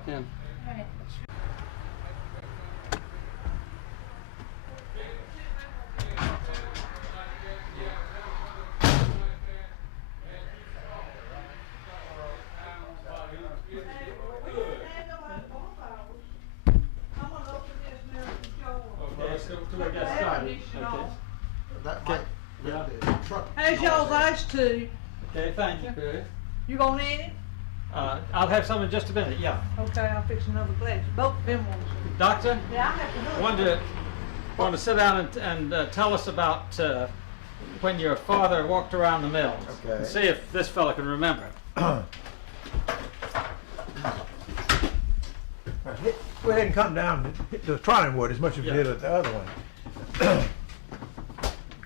walk in. All right. Okay, so we got started. Okay. That Okay. might, Yeah. the truck. Here's y'all's ice tea. Okay, thank you. You gonna need it? I'll have some in just a minute, yeah. Okay, I'll fix another glass. Both of them ones. Doctor, Yeah, I have to do it. wanted to sit down and tell us about when your father walked around the mills. Okay. And see if this fella can remember. We hadn't come down to hit the trotting wood as much as we Yeah. did at the other one.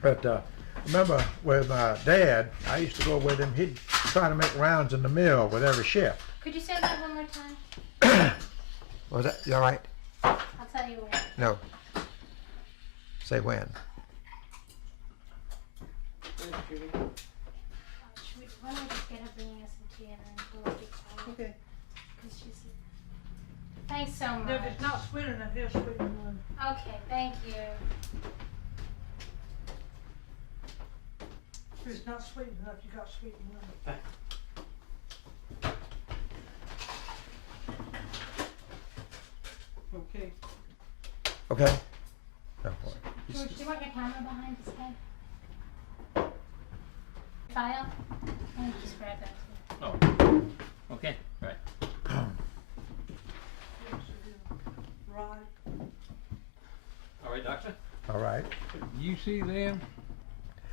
But remember with my dad, I used to go with him. He'd try to make rounds in the mill with every shift. Could you say that one more time? Was that you all right? I'll tell you when. No. Say when. Why don't we just get her bringing us some tea and then we'll get started? Okay. 'Cause she's. Thanks so much. If it's not sweet enough, here's sweet one. Okay, thank you. If it's not sweet enough, you got sweet one. Okay. Okay. Go for it. George, do you want your camera behind this head? File? Let me just grab that too. Oh. Okay, right. Right. All right, doctor. All right. You see them?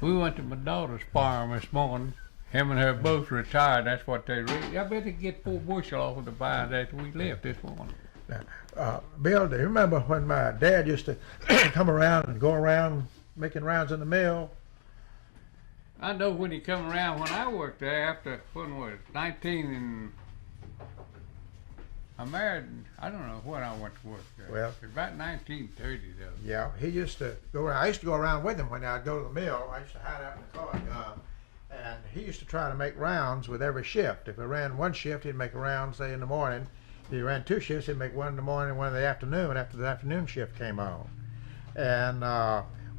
We went to my daughter's farm this morning. Him and her both retired. That's what they read. I bet they get 4 bushel off of the vine after we left this morning. Bill, do you remember when my dad used to come around and go around making rounds in the mill? I know when he come around when I worked there after, when was it, 19 and I married, I don't know when I went to work there. Well- It was about 1930 though. Yeah, he used to go around. I used to go around with him when I'd go to the mill. I used to hide out in the car. And he used to try to make rounds with every shift. If I ran one shift, he'd make a round, say, in the morning. If he ran 2 shifts, he'd make one in the morning and one in the afternoon after the afternoon shift came on. And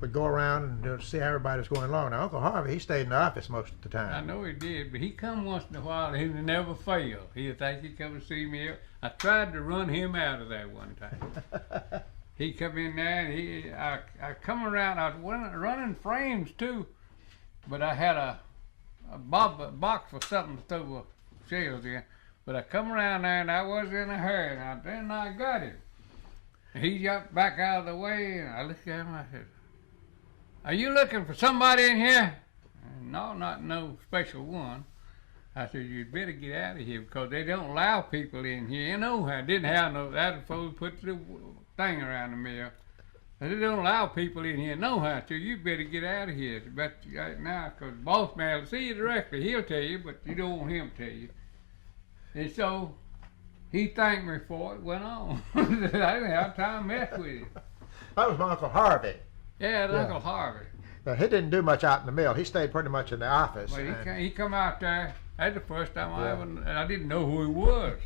would go around and see how everybody was going along. Now, Uncle Harvey, he stayed in the office most of the I time. know he did, but he come once in a while and he never failed. He'd think he'd come and see me. I tried to run him out of there one time. He come in there and I come around, I was running frames too, but I had a box for something to throw shells in. But I come around there and I was in a hurry and then I got him. He jumped back out of the way and I looked at him and I said, "Are you looking for somebody in here?" "No, not no special one." I said, "You'd better get out of here because they don't allow people in here. You know how didn't have no that before we put the thing around the mill. They don't allow people in here no how, so you better get out of here. But right now, because boss man will see you directly, he'll tell you, but you don't want him to tell you." And so he thanked me for it, went on. I didn't have time to mess with him. That was my Uncle Harvey. Yeah, Yeah. Uncle Harvey. Now, he didn't do much out in the mill. He stayed pretty much in the office. But and- he come out there. That's the first time I Yeah. ever, and I didn't know who he was.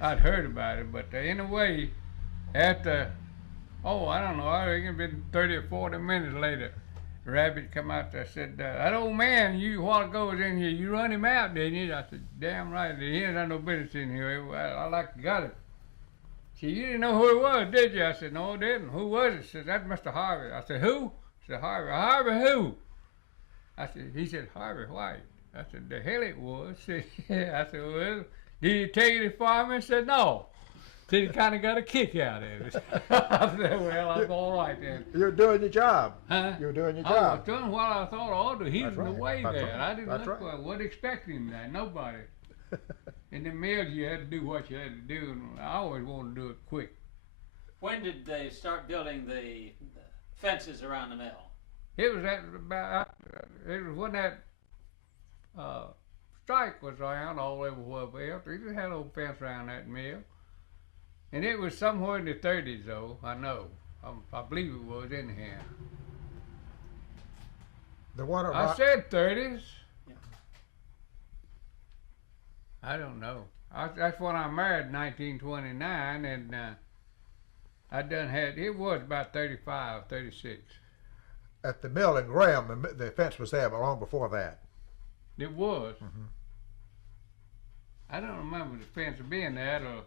I'd heard about him, but anyway, after, I don't know, I reckon it been 30 or 40 minutes later, Rabbit come out there and said, "That old man you a while ago was in here, you run him out, didn't you?" I said, "Damn right, he ain't got no business in here. I like got him." She, "You didn't know who he was, did you?" I said, "No, I didn't." "Who was it?" She said, "That's Mr. Harvey." I said, "Who?" She said, "Harvey." "Harvey who?" He said, "Harvey White." I said, "The hell it was." I said, "Well, did he tell you to fire me?" He said, "No." Said he kind of got a kick out of it. I said, "Well, I'm all right then." You're doing your job. Huh? You're doing your I was job. doing what I thought I ought to. He That's was right. away That's there. right. I didn't That's look right. for wasn't expecting that. Nobody. In the mills, you had to do what you had to do, and I always wanted to do it quick. When did they start building the fences around the mill? It was at about. It was when that strike was around all over where we up. They just had an old fence around that mill, and it was somewhere in the 30s, though. I know. I believe it was in here. The one I around, said 30s. Yeah. I don't know. That's when I married in 1929, and I done had, it was about 35, 36. At the mill in Graham, the fence was there long before that. It was. Mm-hmm. I don't remember the fence being there or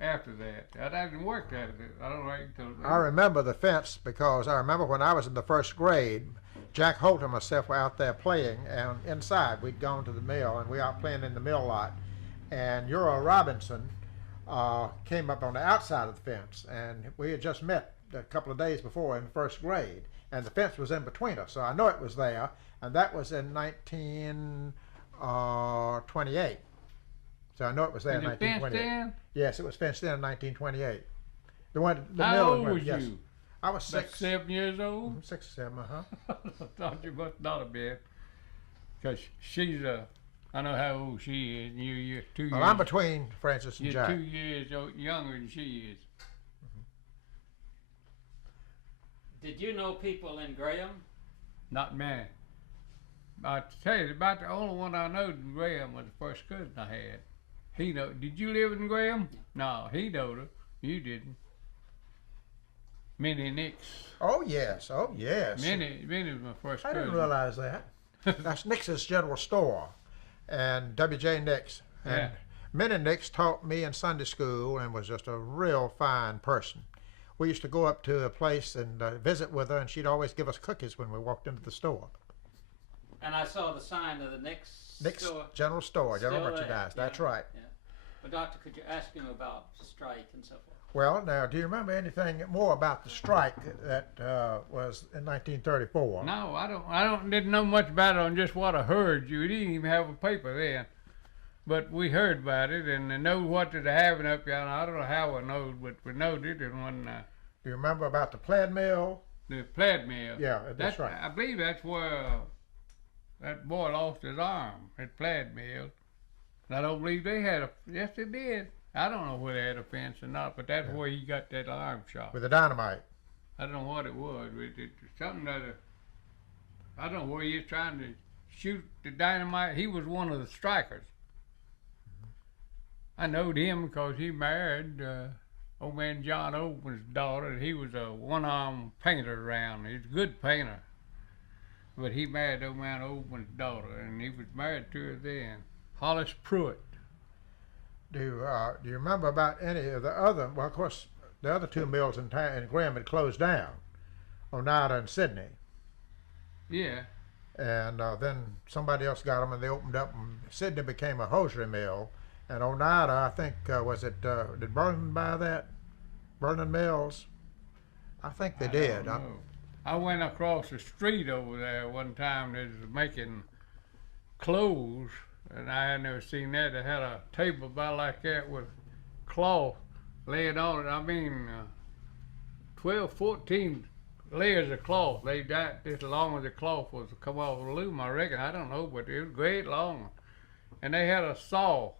after that. I didn't work at it. I don't know. I remember the fence because I remember when I was in the first grade, Jack Holt and myself were out there playing, and inside we'd gone to the mill, and we were out playing in the mill lot. And Euro Robinson came up on the outside of the fence, and we had just met a couple of days before in first grade, and the fence was in between us, so I know it was there, and that was in 1928. So I know it was there in 1928. Yes, it was fenced in 1928. The one, the How mill old was, was yes. you? I was About 6. 7 years old? 6 or 7, I thought you must not have been. Because she's, I know how old she is, and you're 2 years. Well, I'm between Francis and You're Jack. 2 years younger than she is. Did you know people in Graham? Not many. I tell you, about the only one I knowed in Graham was the first cousin I had. He know. Did you live in Graham? No, he knowed her. You didn't. Minnie Nix. Oh yes, oh yes. Minnie was my first I cousin. didn't realize that. That's Nix's General Store, and W.J. Nix. And Yeah. Minnie Nix taught me in Sunday school and was just a real fine person. We used to go up to a place and visit with her, and she'd always give us cookies when we walked into the store. And I saw the sign of the Nix store. General Store, General Still there, Merchandise. That's yeah, right. Yeah. But doctor, could you ask him about the strike and so forth? Well, now, do you remember anything more about the strike that was in 1934? No, didn't know much about it on just what I heard. You didn't even have a paper then. But we heard about it and know what they're having up there. I don't know how I know, but we knowed it. And when Do you remember about the plaid mill? the plaid mill. Yeah, that's right. I believe that's where that boy lost his arm at plaid mill. And I don't believe they had a. Yes, they did. I don't know whether they had a fence or not, but that's where he got that arm shot. With the dynamite. I don't know what it was. Something that I don't know where he was trying to shoot the dynamite. He was one of the strikers. I knowed him because he married old man John Open's daughter, and he was a one-arm painter around. He's a good painter. But he married old man Open's daughter, and he was married to her then. Hollis Pruitt. Do you remember about any of the other? Well, of course, the other 2 mills in Graham had closed down, Oneida and Sydney. Yeah. And then somebody else got them, and they opened up. And Sydney became a hosiery mill, and Oneida, I think, was it? Did Burlington buy that? Burlington Mills? I think they did. Don't know. I went across the street over there one time. They was making clothes. And I had never seen that. They had a table about like that with cloth laid on it. I mean, 12, 14 layers of cloth. They got this long as the cloth was to come off the loom, I reckon. I don't know, but it was great long. And they had a saw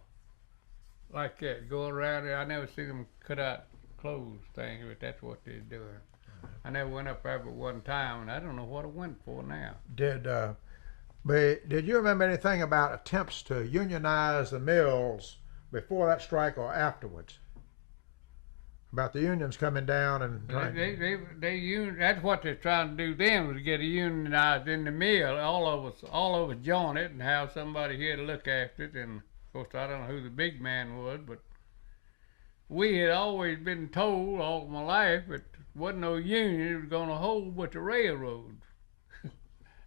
like that going around there. I never seen them cut out clothes things, but that's what they're doing. I never went up there but one time, and I don't know what it went for now. Did you remember anything about attempts to unionize the mills before that strike or afterwards? About the unions coming down and That's what they're trying to do then, was get it unionized in the mill. All of us join it and have somebody here to look after it. And of course, I don't know who the big man was, but we had always been told all my life that wasn't no union it was going to hold but the railroad.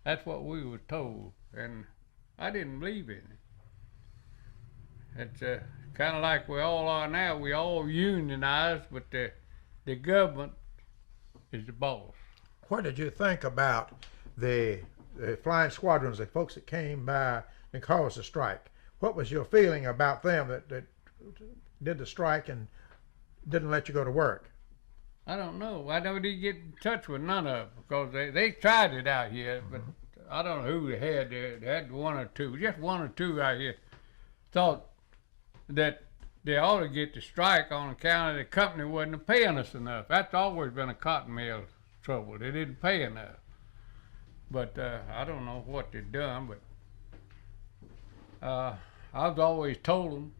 That's what we were told, and I didn't believe in it. It's kind of like we all are now. We all unionized, but the government is the boss. what did you think about the flying squadrons, the folks that came by and caused the strike? What was your feeling about them that did the strike and didn't let you go to work? I don't know. I never did get in touch with none of them because they tried it out here, but I don't know who they had there. They had one or two, just one or two out here. Thought that they ought to get the strike on account of the company wasn't paying us enough. That's always been a cotton mill trouble. They didn't pay enough. But I don't know what they've done, but I've always told them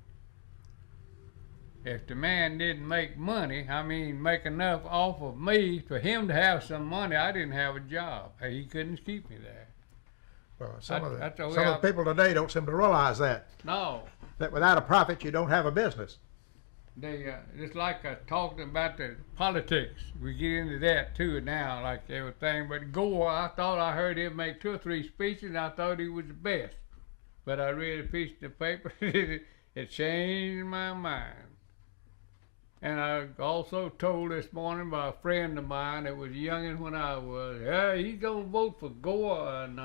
if the man didn't make money, I mean, make enough off of me for him to have some money, I didn't have a job. He couldn't keep me there. Well, some of That's the way the people today don't seem to realize that. No. That without a profit, you don't have a business. They just like talking about the politics. We get into that too now, like everything. But Gore, I thought I heard him make 2 or 3 speeches, and I thought he was the best. But I read a piece of the paper, it changed my mind. And I also told this morning by a friend of mine that was youngin' when I was, yeah, he's gonna vote for Gore and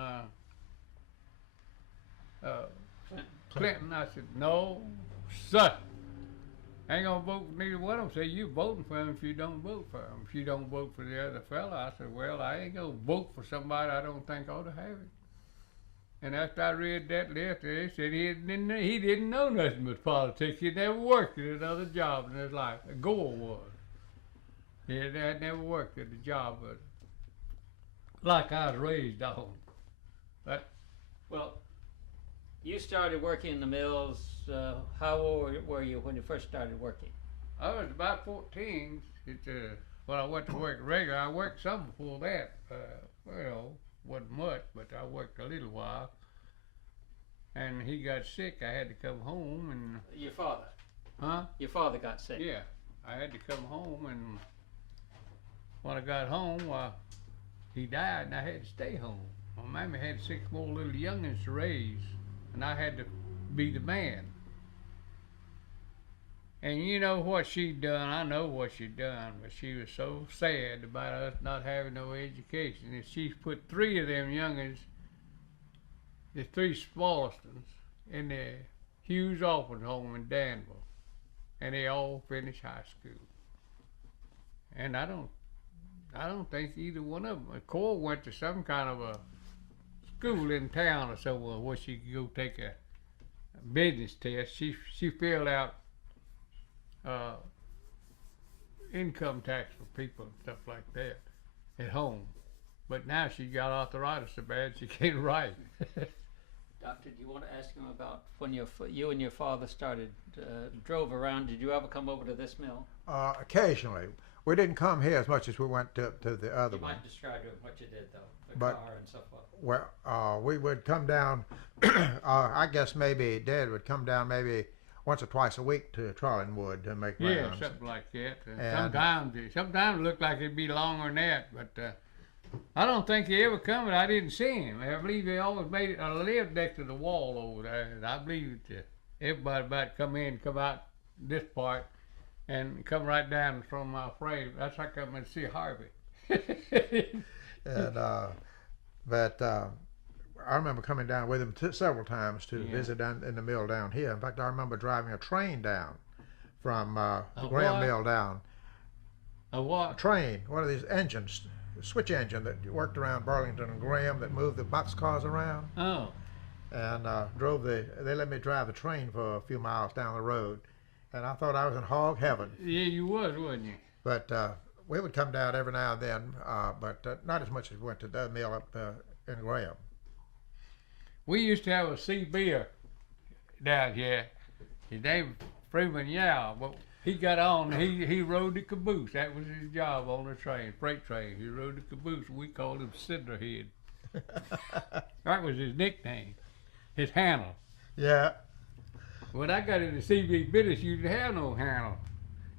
Clinton. I said, no, sir. I ain't gonna vote for neither one of them. Say, you voting for him if you don't vote for him. If you don't vote for the other fella, I said, well, I ain't gonna vote for somebody I don't think ought to have it. And after I read that list, they said he didn't know nothing but politics. He never worked at another job in his life. Gore was. He had never worked at a job, but like I was raised on. But Well, you started working in the mills. How old were you when you first started working? I was about 14. When I went to work regular, I worked some before that. Well, wasn't much, but I worked a little while. And he got sick. I had to come home and. Your father? Huh? Your father got sick? Yeah, I had to come home, and when I got home, he died, and I had to stay home. My mammy had 6 more little youngins to raise, and I had to be the man. And you know what she'd done, I know what she'd done, but she was so sad about us not having no education. And she's put 3 of them youngins, the 3 smallest ones, in the Hughes Orphan Home in Danville. And they all finished high school. And I don't think either one of them. Cora went to some kind of a school in town or somewhere where she could go take a business test. She filled out income tax for people and stuff like that at home. But now she got arthritis so bad she can't write. Doctor, do you want to ask him about when you and your father drove around? Did you ever come over to this mill? Occasionally. We didn't come here as much as we went to the other one. You might describe what you did, though, the But- car and so forth. Well, we would come down, I guess maybe Dad would come down maybe once or twice a week to Trollingwood to make Yeah, rounds. something like that. And- Sometimes it looked like it'd be longer than that, but I don't think he ever come and I didn't see him. I believe he always made it. I lived next to the wall over there, and I believe that everybody about come out this part and come right down from my frame. That's how I come and see Harvey. And but I remember coming down with him several times to visit down in the mill down here. In fact, I remember driving a train down from the Graham what? Mill down. A what? A train, one of these engines, a switch engine that worked around Burlington and Graham that moved the boxcars around. Oh. And they let me drive the train for a few miles down the road. And I thought I was in hog heaven. Yeah, you was, wasn't you? But we would come down every now and then, but not as much as we went to the mill up in Graham. We used to have a sea beer down here. His name was Freeman Yao, but he got on. He rode the caboose. That was his job on the train, freight train. He rode the caboose. We called him Cinderhead. That was his nickname, his handle. Yeah. When I got in the CV business, you didn't have no handle.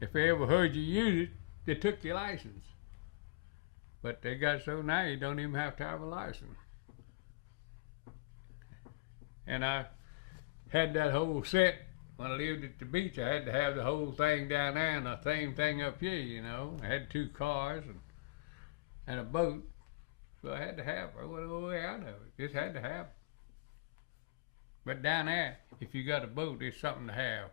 If they ever heard you use it, they took your license. But they got so now you don't even have to have a license. And I had that whole set when I lived at the beach. I had to have the whole thing down there and the same thing up here, you know. I had 2 cars and a boat. So I had to have it. I went all the way out of it. Just had to have it. But down there, if you got a boat, it's something to have.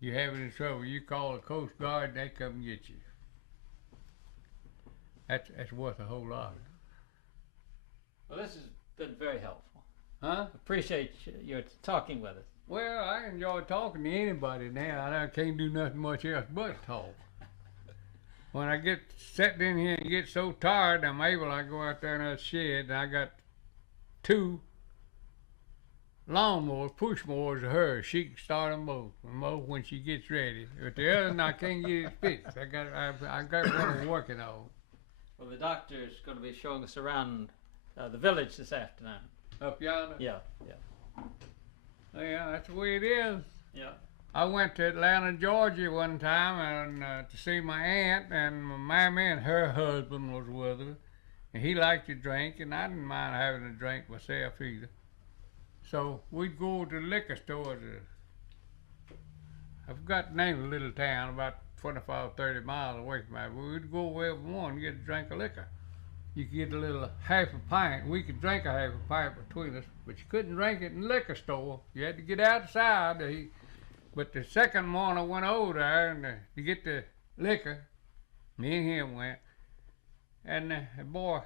You have it in trouble, you call the Coast Guard and they come get you. That's worth a whole lot. Well, this has been very helpful. Huh? Appreciate your talking with us. Well, I enjoy talking to anybody now. I can't do nothing much else but talk. When I get sat in here and get so tired, I go out there in that shed and I got 2 lawnmowers, push mowers are hers. She can start them both and mow when she gets ready. But the other one I can't get it fixed. I got one I'm working on. Well, the doctor's going to be showing us around the village this afternoon. Up yonder? Yeah. Yeah, that's the way it is. Yeah. I went to Atlanta, Georgia one time and to see my aunt, and my mammy and her husband was with her. And he liked to drink, and I didn't mind having a drink myself either. So we'd go to the liquor store. I forgot the name of the little town, about 25 or 30 miles away from there. But we'd go wherever we wanted and get a drink of liquor. You could get a little half a pint. We could drink a half a pint between us, but you couldn't drink it in the liquor store. You had to get outside. But the second morning I went over there and to get the liquor, me and him went, and the boy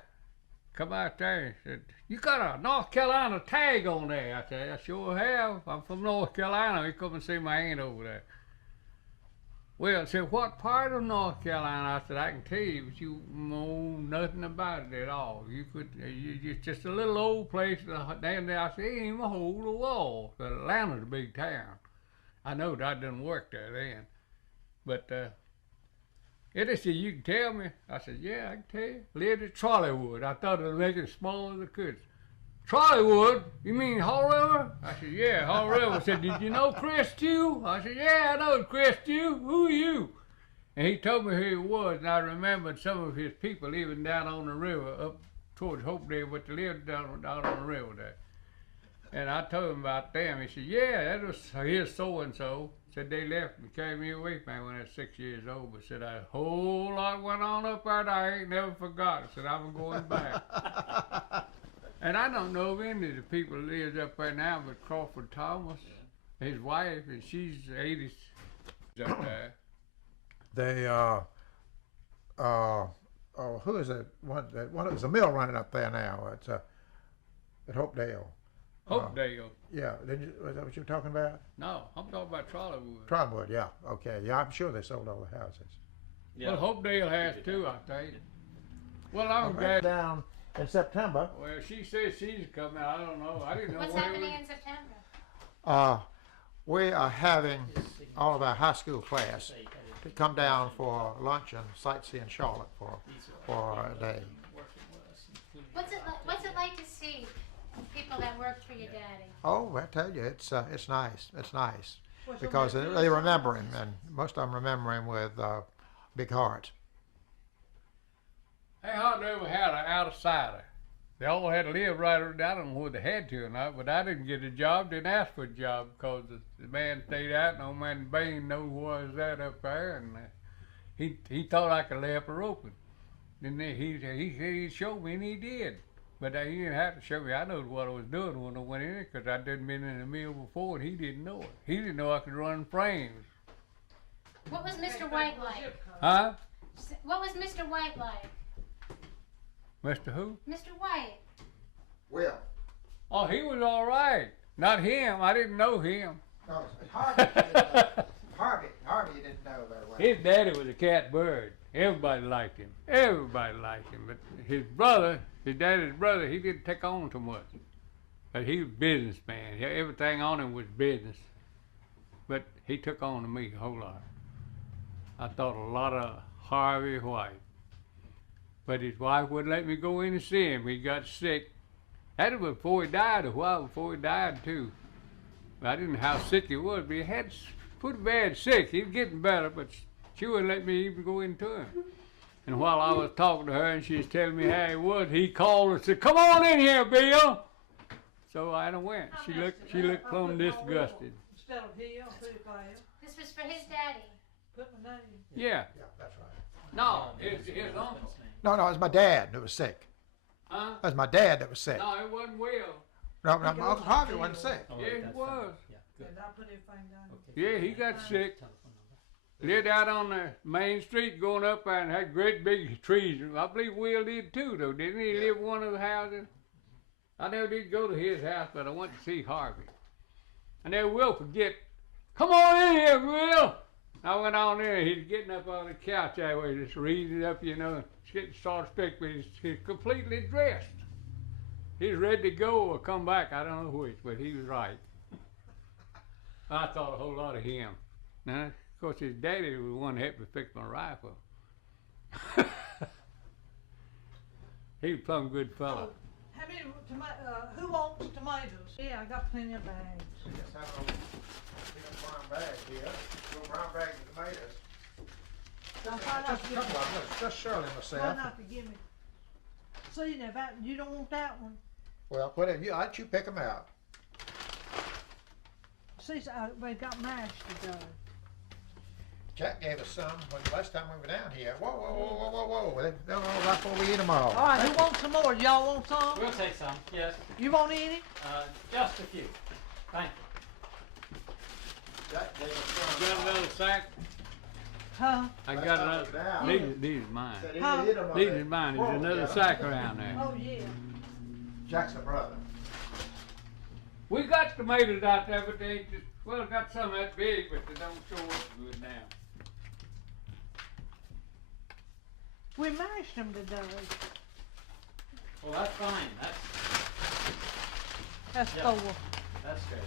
come out there and said, "You got a North Carolina tag on there?" I said, "I sure have. I'm from North Carolina." He come and see my aunt over there. Well, I said, "What part of North Carolina?" I said, "I can tell you, but you know nothing about it at all. It's just a little old place down there." I said, "It ain't even a hole in the wall." But Atlanta's a big town. I know that I didn't work there then. But it said, "You can tell me?" I said, "Yeah, I can tell you. Lived at Trolleywood." I thought it would make it as small as I could. "Trolleywood? You mean Hall River?" I said, "Yeah, Hall River." I said, "Did you know Chris Tew?" I said, "Yeah, I know Chris Tew. Who are you?" And he told me who he was, and I remembered some of his people living down on the river up towards Hopedale, but they lived down on the river there. And I told him about them. He said, "Yeah, that was his so-and-so." Said they left and carried me away from me when I was 6 years old. But said a whole lot went on up there that I ain't never forgot. Said I'm going back. And I don't know of any of the people that lives up there now but Crawford Thomas, his wife, and she's 80 up there. They who is it? One there's a mill running up there now. It's at Hopedale. Hopedale. Yeah, was that what you were talking about? No, I'm talking about Trolleywood. Trotwood, yeah. Okay, yeah, I'm sure they sold all the houses. Yeah. Well, Hopedale has too, I think. Well, I'm Right glad. down in September. Well, she says she's coming. I don't know. I didn't know What's what it happening was. in September? We are having all of our high school class to come down for lunch and sightsee in Charlotte for a day. What's it like to see people that worked for your daddy? Oh, I tell you, it's nice. It's nice What's because on that they bill? remember him, and most of them remember him with big hearts. They hardly ever had an outsider. They all had to live right around. I don't know whether they had to or not, but I didn't get a job, didn't ask for a job because the man stayed out and old man Bain knew who I was at up there, and he thought I could lay up her open. Then he said he'd show me, and he did. But he didn't have to show me. I knew what I was doing when I went in it because I didn't been in the mill before, and he didn't know it. He didn't know I could run frames. What was Mr. White like? Huh? What was Mr. White like? Mr. Who? Mr. White. Will. Oh, he was all right. Not him. I didn't know him. No, Harvey you didn't know very well. His daddy was a cat bird. Everybody liked him. Everybody liked him. But his brother, his daddy's brother, he didn't take on too much. But he was a businessman. Everything on him was business. But he took on to me a whole lot. I thought a lot of Harvey White. But his wife wouldn't let me go in and see him. He got sick. That was before he died, a while before he died too. But I didn't know how sick he was, but he had pretty bad sick. He was getting better, but she wouldn't let me even go into him. And while I was talking to her and she was telling me how he was, he called and said, "Come on in here, Bill." So I went. She looked plumb disgusted. Instead of he, I'll put it by him. This was for his daddy. Put my name. Yeah. Yeah, that's right. No, his uncle. No, it was my dad that was sick. Huh? It was my dad that was sick. No, it wasn't Will. No, my Uncle Harvey wasn't sick. Oh, Yeah, he that's was. fine. Yeah, good. And I put everything down. Yeah, he got sick. Telephone number. Lived out on the main street going up there and had great big trees. I believe Will did too, though, didn't he? He lived in one of the houses. I never did go to his house, but I went to see Harvey. I never will forget. "Come on in here, Will." I went on there. He's getting up on the couch that way, just reading it up, and getting started speak, but he's completely dressed. He's ready to go or come back. I don't know which, but he was right. I thought a whole lot of him. Now, of course, his daddy was the one that helped me fix my rifle. He was a plumb good fella. How many who wants tomatoes? Yeah, I got plenty of bags. We just have a brown bag here. Little brown bag of tomatoes. Now, Just try a not to give couple me. of them. Just Shirley and Try myself. not to give me. See now, that you don't want that one. Well, whatever you, I'd you pick them out. See, they got mashed today. Jack gave us some when last time we were down here. Whoa, whoa, whoa, whoa, whoa, whoa. They're all right before we eat them all. All right, who wants some more? Y'all want some? We'll take some, yes. You want any? Just a few. Thank you. Jack gave us You some. got another sack? Huh? I Last got time we another. were down, These are mine. said he Huh? didn't eat 'em all. These are mine. There's Whoa, another yeah. sack around there. Oh yeah. Jack's a brother. We got tomatoes out there, but they just, well, got some that big, but they don't show up good now. We mashed them today. Well, that's fine. That's Yeah. 4. That's good.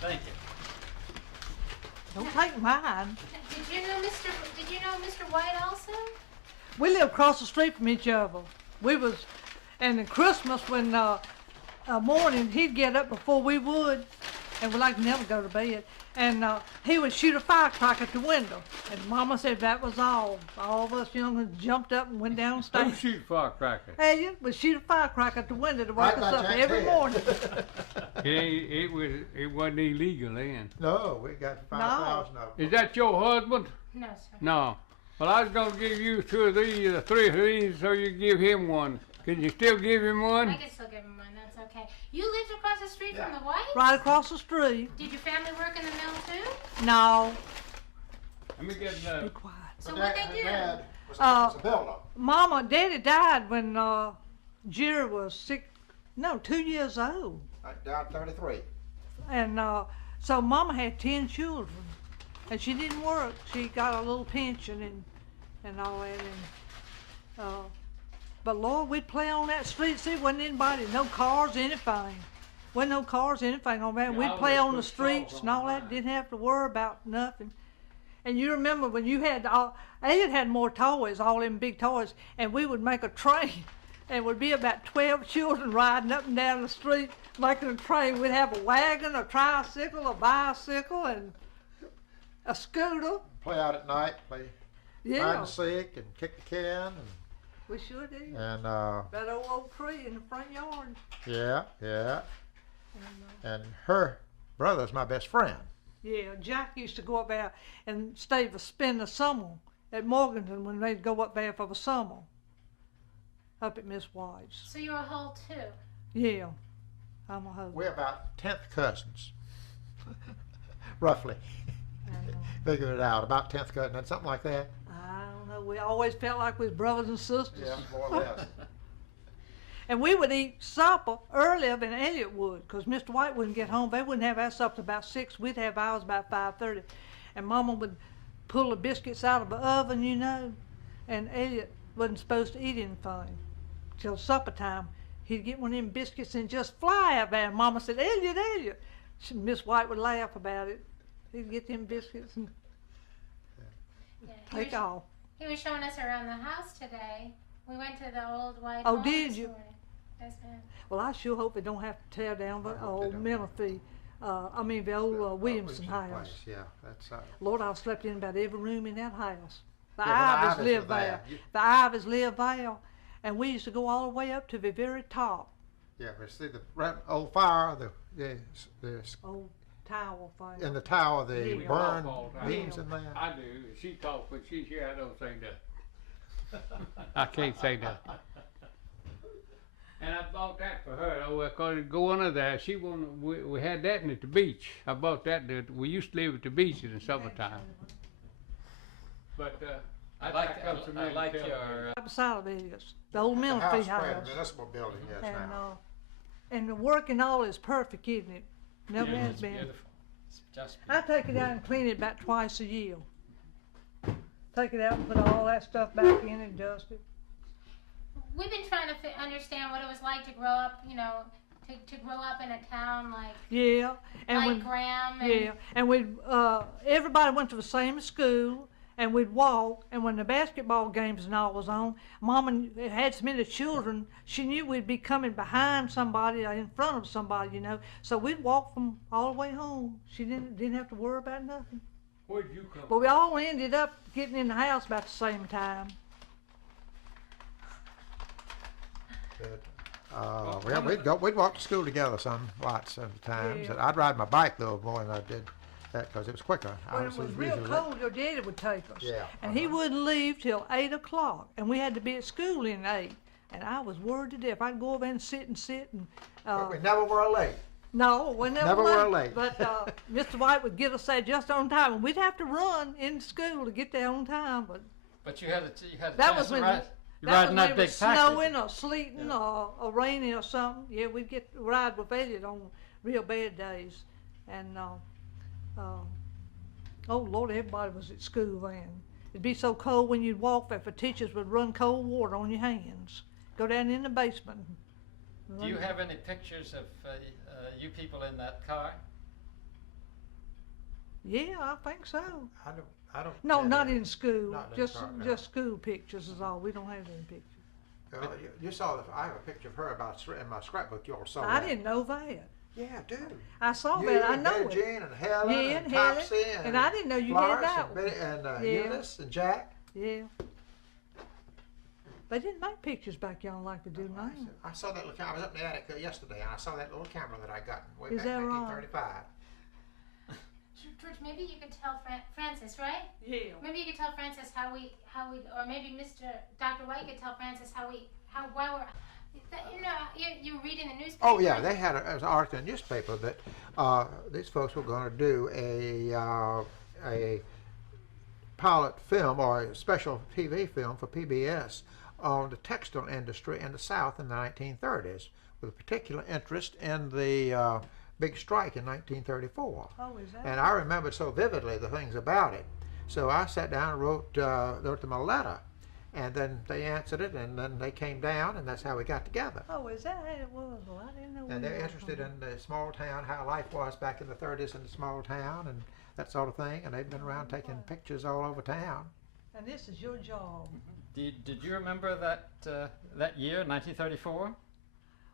Thank you. Don't take mine. Did you know Mr. White also? We live across the street from each other. We was, and at Christmas when morning he'd get up before we would, and we like never go to bed. And he would shoot a firecracker at the window. And Mama said that was all. All of us young ones jumped up and went Don't downstairs. shoot firecrackers. Elliott would shoot a firecracker at the window to wake Right us by up Jack's every head. morning. It wasn't illegal then. No, we got 5,000 of them. Is that your husband? No, sir. No. Well, I was gonna give you 2 of these, 3 of these, so you give him one. Can you still give him one? I can still give him one. That's okay. You lived across the street from the Whites? Right across the street. Did your family work in the mill too? No. Let me get Be another. quiet. So what they do? Dad was a builder. Mama, Daddy died when Jerry was 2 years old. Down 33. And so Mama had 10 children, and she didn't work. She got a little pension and all that. And but Lord, we'd play on that street. See, wasn't anybody, no cars, anything. Wasn't no cars, anything on that. Yeah, We'd I play always on the put salt streets on and all that. mine. Didn't have to worry about nothing. And you remember when you had Elliott had more toys, all them big toys, and we would make a train. And would be about 12 children riding up and down the street making a train. We'd have a wagon, a tricycle, a bicycle, and a scooter. Play out at night, play hide Yeah, and seek and kick the can. we sure did. And That old oak tree in the front yard. yeah. And, And her brother's my best friend. yeah, Jack used to go up there and spend the summer at Morganton when they'd go up there for the summer. Up at Miss White's. So you're a whole too. Yeah, I'm a husband. We're about 10th cousins. Roughly. And, Figure it out. About 10th cousin, and something like that. I don't know. We always felt like we was brothers and sisters. Yeah, more or less. And we would eat supper earlier than Elliott would, because Mr. White wouldn't get home. They wouldn't have our supper till about 6. We'd have ours about 5:30. And Mama would pull the biscuits out of the oven, you know, and Elliott wasn't supposed to eat anything till supper time. He'd get one of them biscuits and just fly out there. And Mama said, Elliott. Miss White would laugh about it. He'd get them biscuits and Yeah, take off. He was showing us around the house today. We went to the old White Oh, home did this you? morning. Yes, ma'am. Well, I sure hope they don't have to tear down the I hope they old don't. Menifee, the old Williamson house. Place, yeah, that's Lord, I've slept in about every room in that house. The Yeah, Ivies lived were there. The Ivies lived there. And we used to go all the way up to the very top. Yeah, but see the old fire, the Old tower thing. in the tower, the Yeah. We burned talk all the time. beams in there. I do. She talk, but she I don't say nothing. I can't say nothing. And I bought that for her. Oh, I called it go under there. She wanted. We had that at the beach. I bought that. We used to live at the beach in the summertime. But I I'd like, back up some I like minutes, your, Right beside it is the old The Menifee house, house. where the municipal building is And now. and the work and all is perfect, isn't it? Never Yeah, has it's been. beautiful. It's just I beautiful. take it out and clean it about twice a year. Take it out and put all that stuff back in and dust it. we've been trying to understand what it was like to grow up, you know, to grow up in a town like Yeah, and when, Graham. And yeah, and we everybody went to the same school, and we'd walk. And when the basketball games and all was on, Mama had so many children. She knew we'd be coming behind somebody or in front of somebody, you know. So we'd walk from all the way home. She didn't have to worry about nothing. Where'd you come But we all ended up getting in the house about the same time. We'd walk to school together lots of times. Yeah. I'd ride my bike though more than I did that because it was quicker. When it was real cold, your daddy would take us. Yeah. And he wouldn't leave till 8 o'clock, and we had to be at school in 8. And I was worried to death. I'd go over there and sit and. But we never were late. No, we Never were late. But Mr. White would get us there just on time, and we'd have to run into school to get there on time. But you had a that chance was to when ride. You're that riding was when that it big was taxi. snowing or sleeting or raining or something. Yeah, we'd get to ride with Elliott on real bad days, and oh Lord, everybody was at school then. It'd be so cold when you'd walk that the teachers would run cold water on your hands. Go down in the basement. Do you have any pictures of you people in that car? Yeah, I think so. I don't. No, have not any. in school. Not in Just the car, no. just school pictures is all. We don't have any pictures. Well, you saw I have a picture of her in my scrapbook. You all saw I that. didn't know that. Yeah, dude. I saw You that. I and know Betty it. Jean and Helen Yeah, and Helen. Topsy And I didn't know you had Florence that and one. Betty and Yeah. Eunice and Jack. Yeah. They didn't make pictures back then like they do now. I saw that little camera. I was up in the attic yesterday, and I saw that little camera that I got way Is back that in right? 1935. George, maybe you could tell Francis, right? Yeah. Maybe you could tell Francis how we, or maybe Dr. White could tell Francis why we're, you know, you're reading the newspaper. Oh yeah, they had it was an article in the newspaper that these folks were going to do a pilot film or a special TV film for PBS on the textile industry in the South in the 1930s, with a particular interest in the big strike in 1934. Oh, is that? And I remembered so vividly the things about it. So I sat down and wrote them a letter. And then they answered it, and then they came down, and that's how we got together. Oh, is that how it was? Well, I didn't know. And we they're were interested from- in the small town, how life was back in the 30s in the small town, and that sort of thing. And they've been around taking pictures all over town. And this is your job. Did you remember that year, 1934?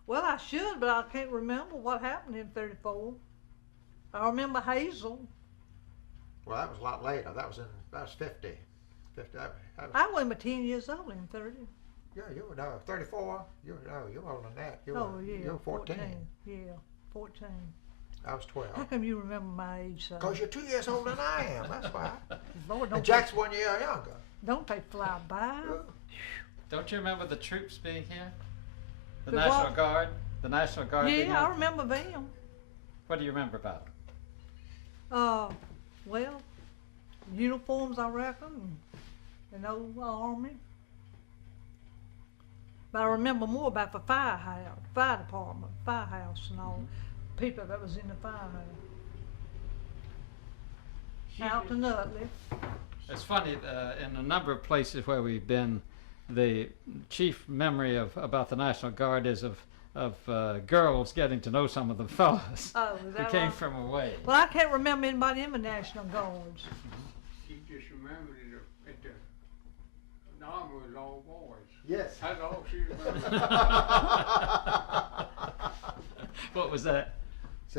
Well, I should, but I can't remember what happened in '34. I remember Hazel. Well, that was a lot later. That was 50. 50. That was, I wasn't but 10 years old in '30. yeah, you were 34. You were older than that. You were, Oh, yeah. You were 14. Yeah, 14. I was 12. How come you remember my age, so? Because you're 2 years older than I am. That's why. Lord, And Jack's 1 year younger. Don't they fly by? Don't you remember the troops being here? The The National what? Guard? The National Guard being Yeah, I here? remember them. What do you remember about them? Well, uniforms, I reckon, and old army. But I remember more about the firehouse, fire department, firehouse, and all people that was in the firehouse. Out to Nutley. It's funny, in a number of places where we've been, the chief memory about the National Guard is of girls getting to know some of the fellas Oh, is who that came right? from away. Well, I can't remember anybody in the National Guards. She just remembered it at the army was all boys. Yes. That's all she remembered. What was that?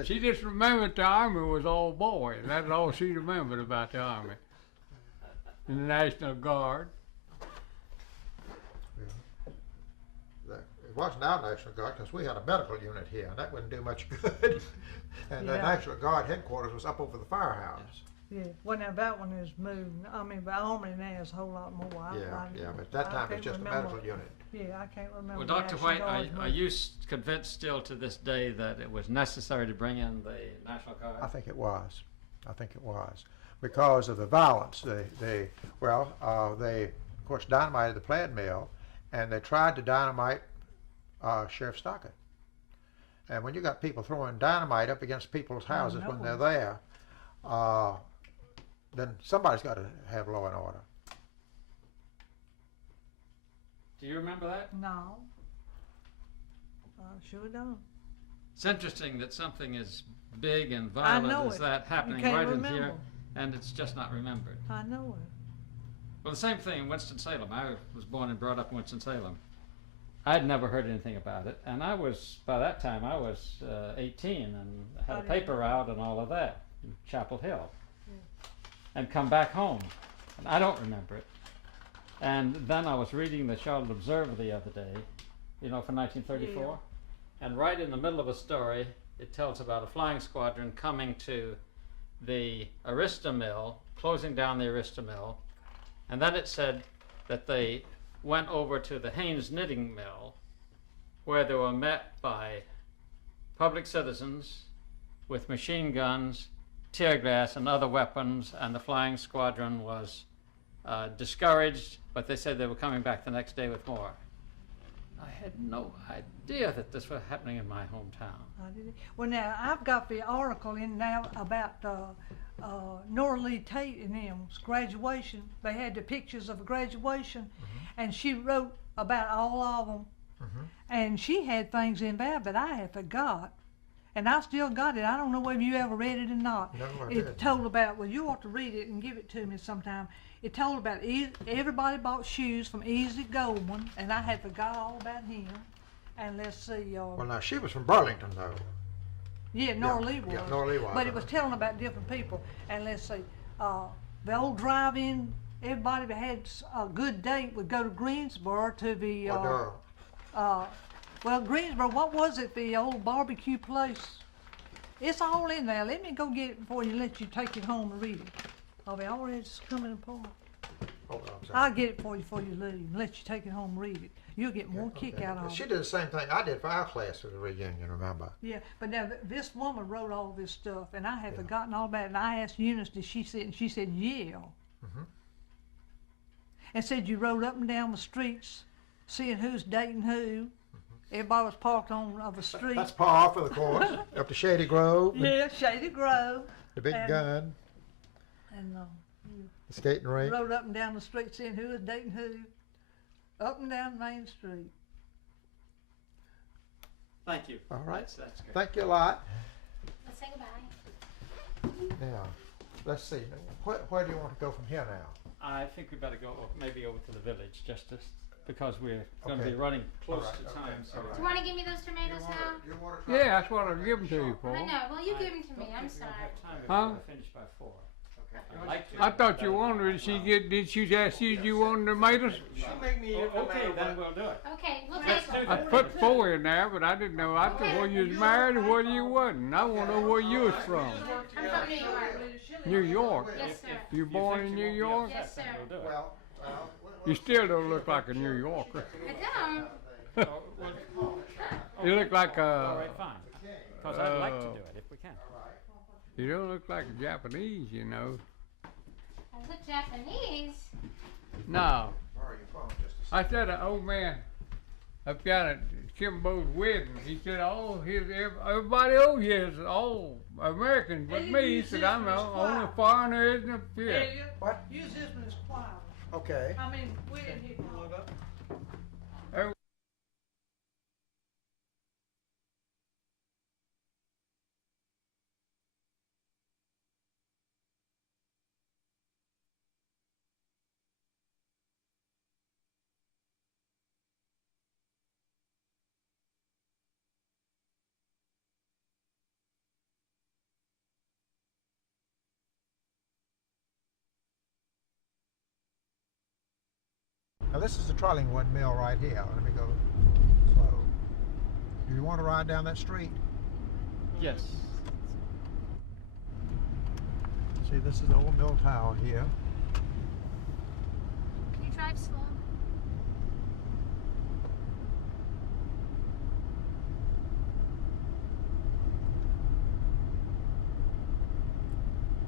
She just remembered the army was all boys. That's all she remembered about the army. And the National Guard. It wasn't our National Guard because we had a medical unit here, and that wouldn't do much good. And the Yeah. National Guard headquarters was up over the firehouse. Yeah, well now that one is moved. I mean, the army now is a whole lot more. Yeah, but at that I time it was can't just a remember. medical unit. Yeah, I can't remember. Well, the Dr. National White, Guard's are moved. you convinced still to this day that it was necessary to bring in the National Guard? I think it was. I think it was because of the violence. They of course dynamited the plaid mill, and they tried to dynamite Sheriff Stockett. And when you got people throwing dynamite up against people's houses when they're there, then somebody's got to have law and order. Do you remember that? No. I sure don't. It's interesting that something as big and I know violent as it. that happening can't right in remember. here, and it's just not remembered. I know it. Well, the same thing in Winston-Salem. I was born and brought up in Winston-Salem. I'd never heard anything about it, and by that time I was 18 and had a paper route and all of that in Chapel Hill, and come back home, and I don't remember it. And then I was reading the Charlotte Observer the other day, you know, for 1934, and right in the middle of a story, it tells about a flying squadron coming to the Arista Mill, closing down the Arista Mill, and then it said that they went over to the Haynes Knitting Mill, where they were met by public citizens with machine guns, tear gas, and other weapons, and the flying squadron was discouraged, but they said they were coming back the next day with more. I had no idea that this was happening in my hometown. Well, now, I've got the article in now about Nora Lee Tate and them's graduation. They had the pictures of graduation, and she wrote about all of them. And she had things in there, but I had forgot. And I still got it. I don't know whether you ever read it or not. No, I It didn't. told about, well, you ought to read it and give it to me sometime. It told about everybody bought shoes from Easy Goldman, and I had forgot all about him. And let's see, Well, now, she was from Burlington, though. yeah, Nora Lee was. Yeah, Nora Lee was. But it was telling about different people. And let's see, the old drive-in, everybody that had a good date would go to Greensboro to the, Or Durham. well, Greensboro, what was it, the old barbecue place? It's all in there. Let me go get it before you let you take it home and read it. Oh, they already just coming apart. Hold on a second. I'll get it for you before you leave and let you take it home and read it. You'll get more kick out of She it. did the same thing I did for our class for the reunion, remember? Yeah, but now this woman wrote all this stuff, and I had forgotten all about it. And I asked Eunice, did she see it? And she said, yeah. And said you rode up and down the streets, seeing who's dating who. Everybody was parked on the street. That's par for the course. Up to Shady Grove. Yeah, Shady Grove. The big And- gun. And The skating rink. rode up and down the street, seeing who was dating who. Up and down Main Street. Thank you. All right. That's good. Thank you a lot. Let's say goodbye. Now, let's see. Where do you want to go from here now? I think we better go maybe over to the village, just because we're going to Okay. be running close All right, to okay, time. So all right. Do you want to give me those tomatoes now? Yeah, that's what I've given to you for. I know. Well, you give them to me. I I'm don't think we're sorry. gonna have time if Huh? we're gonna finish by 4. I'd like to. I thought you wanted, did she ask you if you wanted tomatoes? Okay, then we'll do it. Okay, we'll Let's take do them. I put 4 in there, but I didn't know. I thought whether you was married or whether you wasn't. I want to know where you was from. I'm from New York. New York. Yes, sir. You born in New York? Yes, sir. We'll do it. Well, You still don't look like a New Yorker. I don't. You look like All a. right, fine. Because I'd like to do it if we can. You don't look like a Japanese, you know. I look Japanese. No. where are you from? Just a I said an old man up down at Kimbo's wedding. He said, "Oh, everybody over here is all Americans but me." He said, "I'm the only foreigner in the pit." Elliott, What? use this one as quiet. Okay. I mean, we didn't hit Now this is the Trollingwood Mill right here. Let me go slow. Do you want to ride down that street? Yes. See, this is the old mill tower here. Can you drive slow?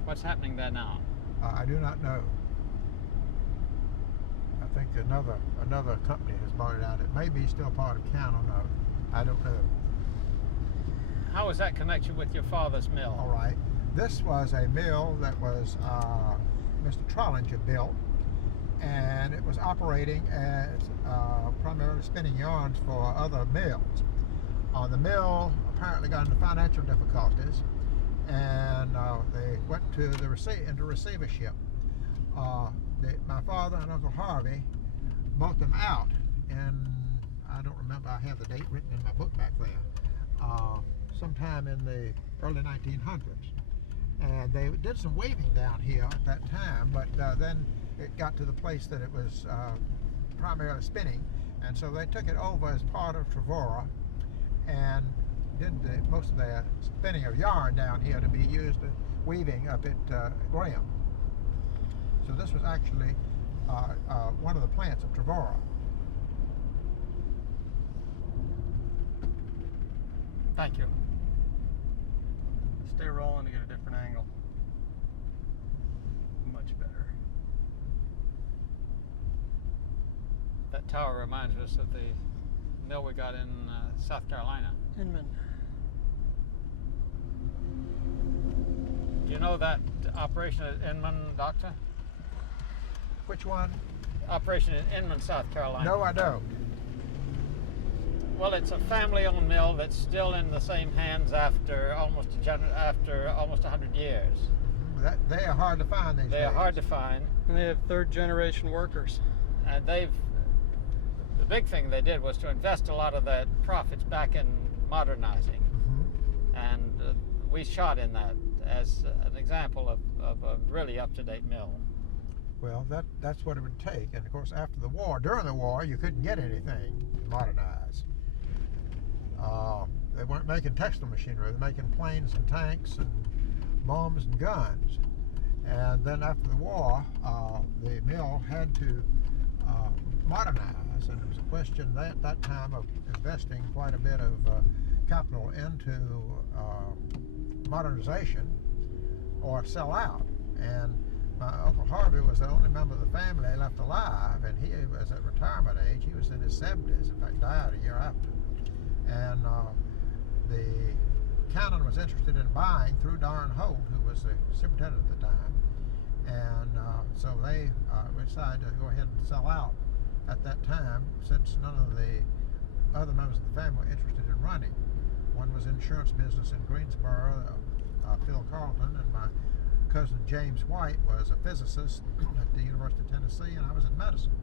What's happening there now? I do not know. I think another company has bought it out. It may be still part of Cano. I don't know. How is that connected with your father's mill? All right. This was a mill that was Mr. Trollinger built, and it was operating as primarily spinning yarns for other mills. The mill apparently got into financial difficulties, and they went to into receivership. My father and Uncle Harvey bought them out, and I don't remember, I have the date written in my book back there, sometime in the early 1900s. And they did some weaving down here at that time, but then it got to the place that it was primarily spinning, and so they took it over as part of Trevora and did most of their spinning of yarn down here to be used in weaving up at Graham. So this was actually one of the plants of Trevora. Thank you. Stay rolling to get a different angle. Much better. That tower reminds us of the mill we got in South Carolina. Inman. Do you know that operation at Inman, Doctor? Which one? Operation in Inman, South Carolina. No, I don't. Well, it's a family-owned mill that's still in the same hands after almost 100 years. They are hard to find these days. They are hard to find. And they have third-generation workers. And the big thing they did was to invest a lot of the profits back in modernizing. And we shot in that as an example of a really up-to-date mill. Well, that's what it would take. And of course, after the war, during the war, you couldn't get anything to modernize. They weren't making textile machinery. They were making planes and tanks and bombs and guns. And then after the war, the mill had to modernize, and it was a question at that time of investing quite a bit of capital into modernization or sell out. And my Uncle Harvey was the only member of the family left alive, and he was at retirement age. He was in his 70s, in fact died a year after. And the canon was interested in buying through Darn Holt, who was the superintendent at the time. And so they decided to go ahead and sell out at that time, since none of the other members of the family were interested in running. One was insurance business in Greensboro, Phil Carlton, and my cousin James White was a physicist at the University of Tennessee, and I was in medicine.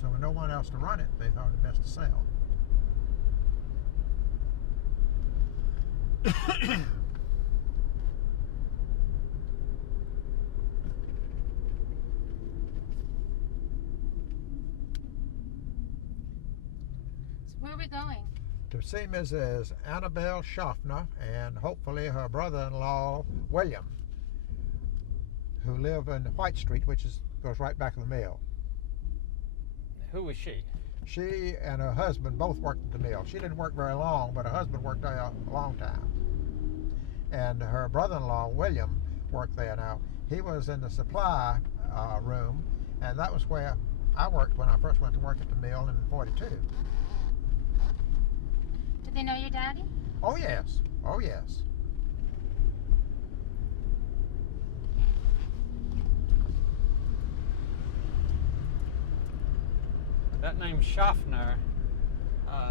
So with no one else to run it, they thought it best to sell. So where are we going? To see Mrs. Annabelle Schafner and hopefully her brother-in-law William, who live in White Street, which goes right back of the mill. Who was she? She and her husband both worked at the mill. She didn't work very long, but her husband worked there a long time. And her brother-in-law William worked there. Now, he was in the supply room, and that was where I worked when I first went to work at the mill in '42. Did they know your daddy? Oh yes, oh yes. That name Schafner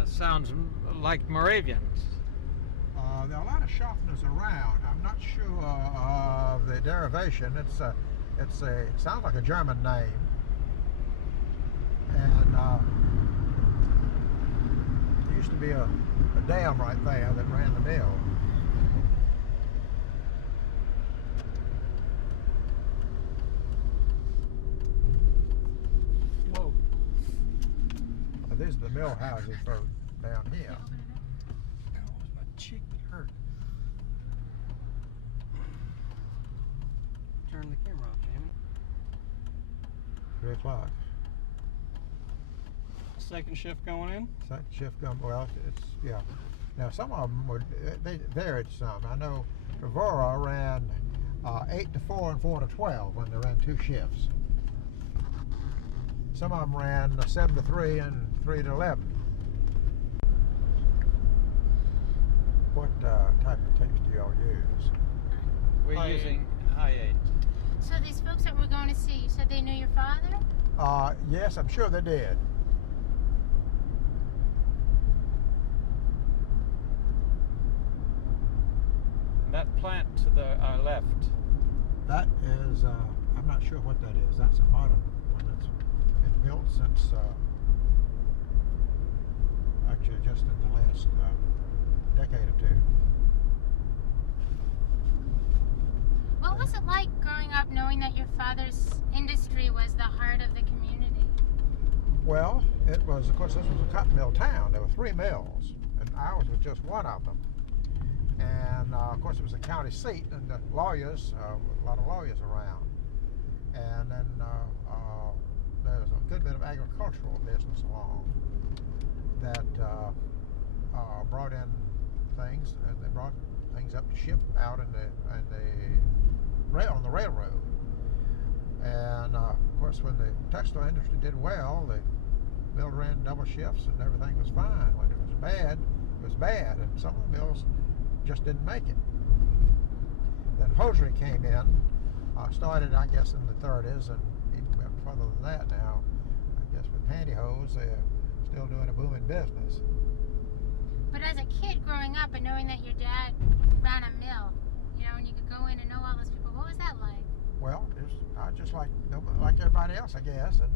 sounds like Moravians. There are a lot of Schafners around. I'm not sure of the derivation. It sounds like a German name. And there used to be a dam right there that ran the mill. Whoa. These are the mill houses for down here. That was my cheek that hurt. Turn the camera off, Jamie. 3 o'clock. Second shift going in? Second shift come, well, yeah. Now some of them they varied some. I know Trevora ran 8 to 4 and 4 to 12 when they ran 2 shifts. Some of them ran 7 to 3 and 3 to 11. What type of tapes do y'all use? We're High using high 8. So these folks that we're going to see, you said they knew your father? Yes, I'm sure they did. That plant to the our left. That is, I'm not sure what that is. That's a modern one that's been built since, actually just in the last decade or two. What was it like growing up knowing that your father's industry was the heart of the community? Well, it was, of course, this was a cotton mill town. There were 3 mills, and ours was just one of them. And of course, it was a county seat, and the lawyers, a lot of lawyers around. And then there was a good bit of agricultural business along that brought in things, and they brought things up to ship out on the railroad. And of course, when the textile industry did well, the mill ran double shifts, and everything was fine. When it was bad, it was bad, and some of the mills just didn't make it. Then hosiery came in, started I guess in the 30s, and even went further than that now. I guess with pantyhose, they're still doing a booming business. But as a kid growing up and knowing that your dad ran a mill, you know, and you could go in and know all those people, what was that like? Well, it was just like everybody else, I guess. And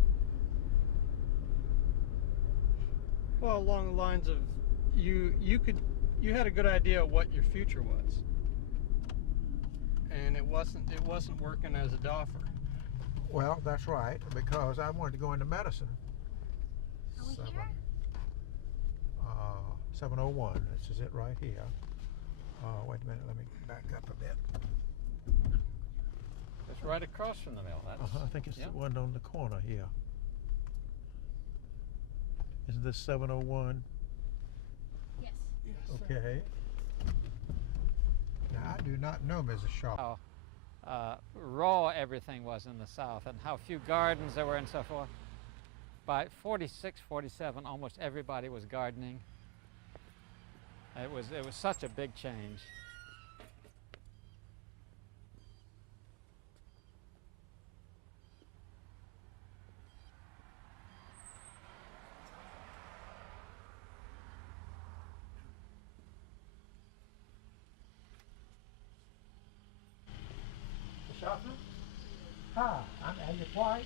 Well, along the lines of you had a good idea of what your future was, and it wasn't working as a doffer. well, that's right, because I wanted to go into medicine. Are we here? 701. This is it right here. Wait a minute, let me back up a bit. It's right across from the mill. That's, I think it's yep. the one on the corner here. Isn't this 701? Yes. Okay. Now, I do not know Mrs. Shaw. How raw everything was in the South, and how few gardens there were and so forth. By 46, 47, almost everybody was gardening. It was such a big change. Schafner? Hi, I'm Elliott White.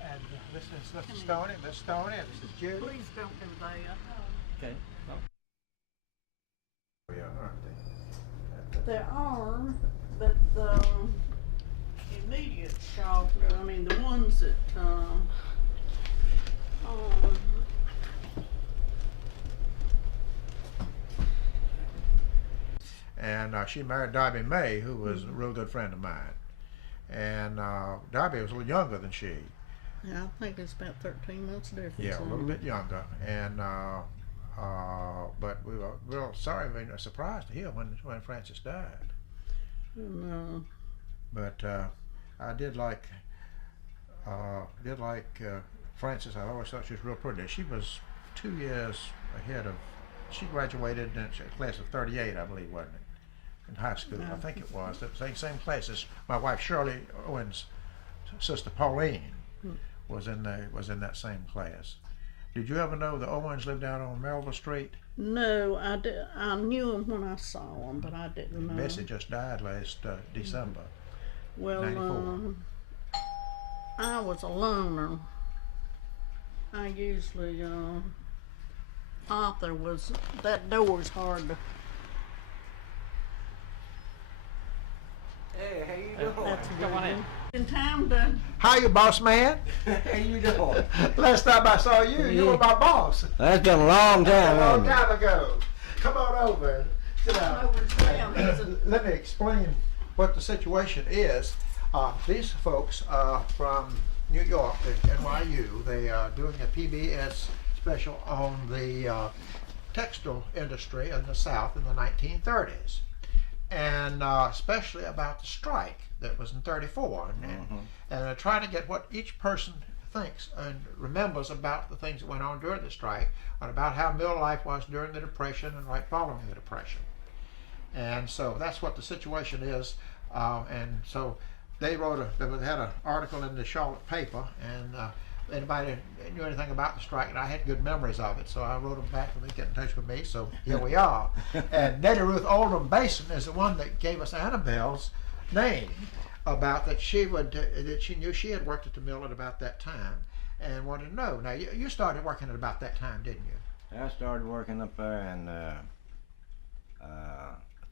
And this is Mr. Stoney, Miss Stoney, and this is Judy. Please don't do that. Okay. Well, Yeah, aren't they? There are, but the immediate Schafner, I mean the ones that And she married Darby May, who was a real good friend of mine. And Darby was a little younger than she. yeah, I think it's about 13 months difference. Yeah, a little bit younger. And but we were real sorry and surprised to hear when Frances died. No. But I did like Frances. I always thought she was real pretty. She was 2 years ahead of. She graduated in a class of 38, I believe, wasn't it? In high school, I think it was. The same class as my wife Shirley Owen's sister Pauline was in that same class. Did you ever know the Owens lived down on Melville Street? No, I knew them when I saw them, but I didn't know. Bessie just died last December. Well, 94. I was a loner. I usually, Arthur was, that door's hard to. Hey, how you doing? That's Come on in. in time to. How you, boss man? How you doing? Last time I saw you, you were my boss. That's been a long time, A long hasn't it? time ago. Come on over and sit down. Over to them. Let me explain what the situation is. These folks are from New York, the NYU. They are doing a PBS special on the textile industry in the South in the 1930s. And especially about the strike that was in 34. And they're trying to get what each person thinks and remembers about the things that went on during the strike and about how mill life was during the Depression and right following the Depression. And so that's what the situation is. And so they had an article in the Charlotte paper, and anybody knew anything about the strike, and I had good memories of it, so I wrote them back for me to get in touch with me. So here we are. And Nettie Ruth Oldham Basin is the one that gave us Annabelle's name, about that she knew she had worked at the mill at about that time, and wanted to know. Now you started working at about that time, didn't you? I started working up there in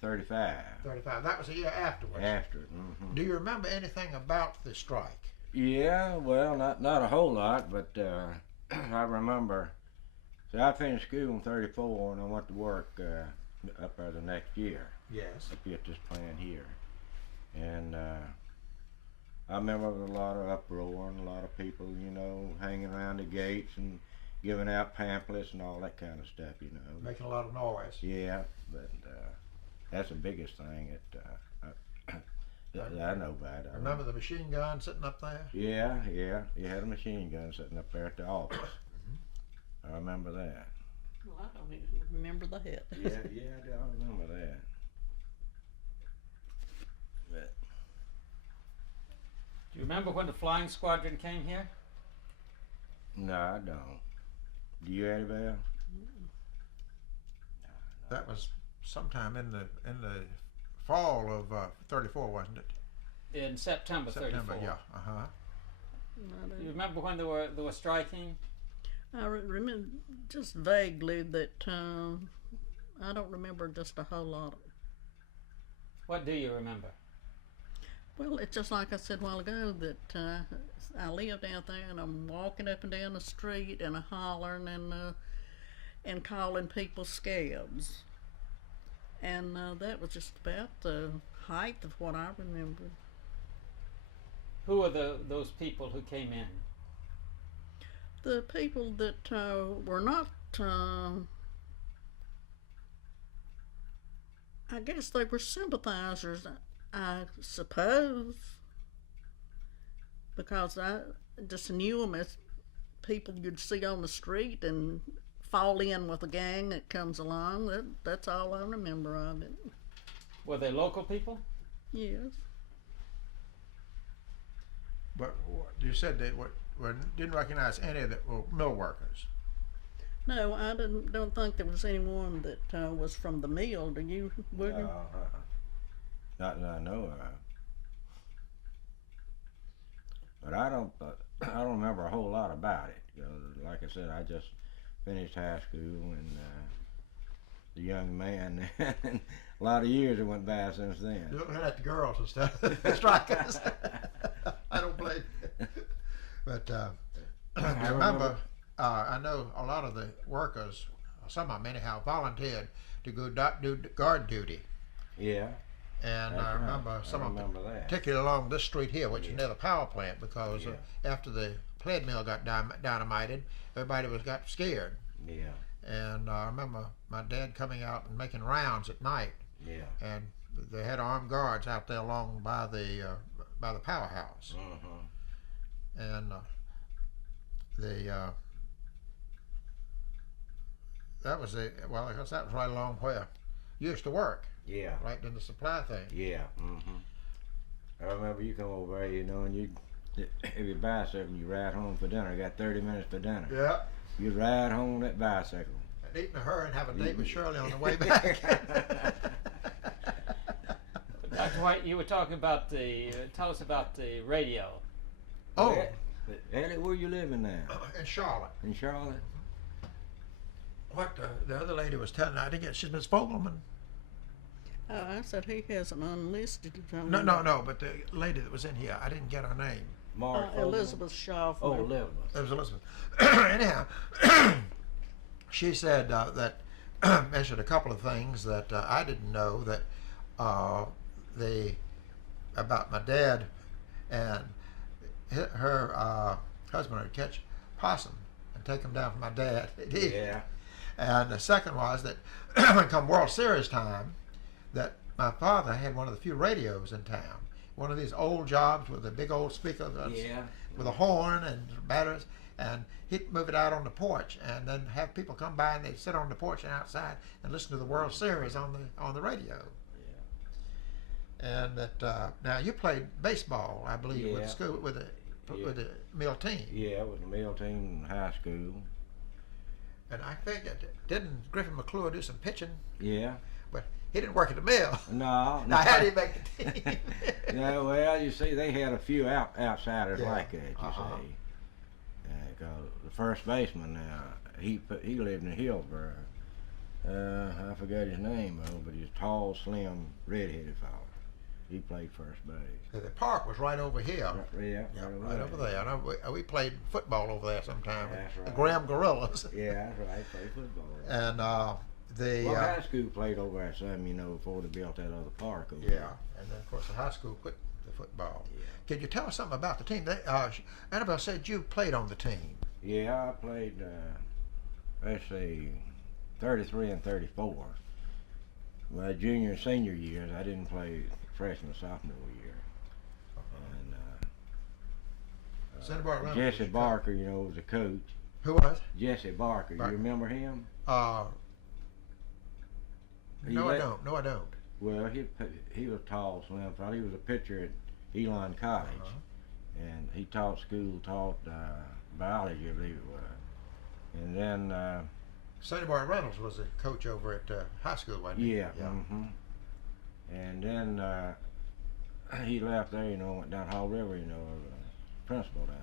35. 35. That was a year afterwards. After it. Mm-hmm. Do you remember anything about the strike? Yeah, well, not a whole lot, but I remember. So I finished school in 34, and I went to work up there the next year. Yes. Up at this plant here, and I remember there was a lot of uproar and a lot of people, you know, hanging around the gates and giving out pamphlets and all that kind of stuff, you know. Making a lot of noise. Yeah, but that's the biggest thing that I know about it. Remember the machine gun sitting up there? Yeah. You had a machine gun sitting up there at the office. I remember that. Well, I don't even remember that. Yeah, I remember that. But Do you remember when the flying squadron came here? no, I don't. Do you, Annabelle? That was sometime in the fall of 34, wasn't it? In September 34. Yeah. You remember when they were striking? I remember just vaguely that I don't remember just a whole lot. What do you remember? Well, it's just like I said a while ago that I lived out there, and I'm walking up and down the street and hollering and calling people scabs, and that was just about the height of what I remember. Who were those people who came in? The people that were not, I guess they were sympathizers, I suppose, because I just knew them as people you'd see on the street and fall in with a gang that comes along. That's all I remember of it. Were they local people? Yes. But you said they didn't recognize any of the mill workers. No, I don't think there was anyone that was from the mill. Do you, William? Not that I know of. But I don't remember a whole lot about it. Like I said, I just finished high school and a young man. And a lot of years have went by since then. You're looking at the girls instead of the strikers. I don't blame you. But I remember, I know a lot of the workers, some of them anyhow, volunteered to go do guard duty. Yeah. And That's I right. remember some of them, that. particularly along this street here, which is near the power plant, because after the plate mill got dynamited, everybody got scared. Yeah. And I remember my dad coming out and making rounds at night. Yeah. And they had armed guards out there along by the powerhouse. And that was I guess that was right along where you used to work. Yeah. Right in the supply thing. Yeah. I remember you come over there, you know, and you if you bicycle, you ride home for dinner. You got 30 minutes for dinner. Yeah. You'd ride home on that bicycle. And eat in a hurry and have a date with Shirley on the way back. Dr. White, you were talking about tell us about the radio. Oh. Elliott, where you living now? In Charlotte. In Charlotte? What the other lady was telling, I think she's Miss Fogelman. Oh, I said he has an unlisted. No, but the lady that was in here, I didn't get her name. Elizabeth Schafner. Oh, Elizabeth. It was Elizabeth. Anyhow, she said that mentioned a couple of things that I didn't know, that about my dad and her husband would catch possum and take them down for my dad. Yeah. And the second was that when come World Series time, that my father had one of the few radios in town. One of these old jobs with a big old speaker with a horn and batteries, and he'd move it out on the porch and then have people come by and they'd sit on the porch and outside and listen to the World Series on the radio. And that now you played baseball, I believe, with Yeah. the school with Yeah. the mill team. Yeah, it was a mill team in high school. And I think that didn't Griffin McClure do some pitching? Yeah. But he didn't work at the mill. No. Now how did he make the team? Yeah, well, you see, they had a few outsiders Yeah. like that, you Uh-huh. see. Because the first baseman now, he lived in Hillsborough. I forgot his name, but he's tall, slim, red-headed fella. He played first base. The park was right over here. Yeah, Right over there. I know we played football over there sometime. That's The right. Graham Gorillas. Yeah, that's right. Played football. And Well, high school played over there some, before they built that other park over there. and then of course the high school put the football. Yeah. Could you tell us something about the team? Annabelle said you played on the team. Yeah, I played, let's see, 33 and 34. My junior and senior years, I didn't play freshman sophomore year. And Senator Reynolds was Jesse your Barker, was a coach. Who was? Jesse Barker, Barker. you remember him? No, I don't. No, I don't. Well, he was tall, slim fella. He was a pitcher at Elon College, and he taught biology, I believe it was. And then, Senator Reynolds was a coach over at high school, wasn't he? yeah. And then he left there, went down Hall River, as a principal down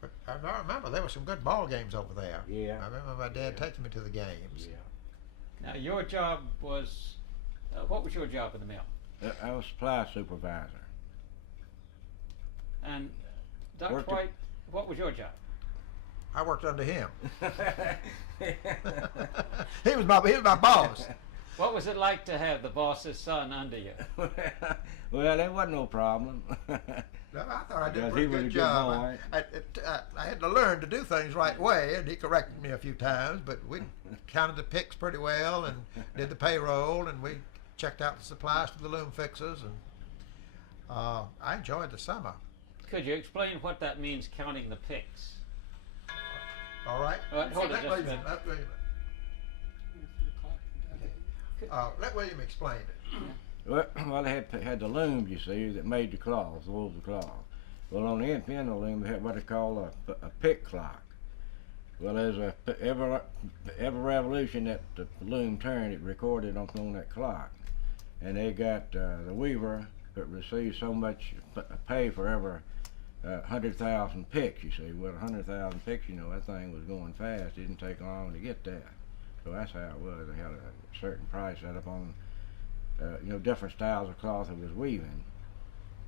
there. But I remember there were some good ball games over there. Yeah. I remember my dad taking me to the games. Yeah. Now, your job was, what was your job in the mill? I was supply supervisor. And Dr. Worked White, what was your job? I worked under him. he was my boss. What was it like to have the boss's son under you? Well, there wasn't no problem. No, I thought I did a Because pretty he was good a good job. boy. I had to learn to do things right way, and he corrected me a few times. But we counted the picks pretty well, and did the payroll, and we checked out the supplies for the loom fixers, and I enjoyed the summer. Could you explain what that means, counting the picks? All right. Hold it just a minute. Let William explain it. Well, they had the looms, you see, that made the cloth, the wools of cloth. Well, on the end pin of the loom, they had what they call a pick clock. Well, every revolution that the loom turned, it recorded on that clock. And they got the weaver that received so much pay for every 100,000 picks, you see. Well, 100,000 picks, that thing was going fast. It didn't take long to get that. So that's how it was. They had a certain price set up on, different styles of cloth it was weaving.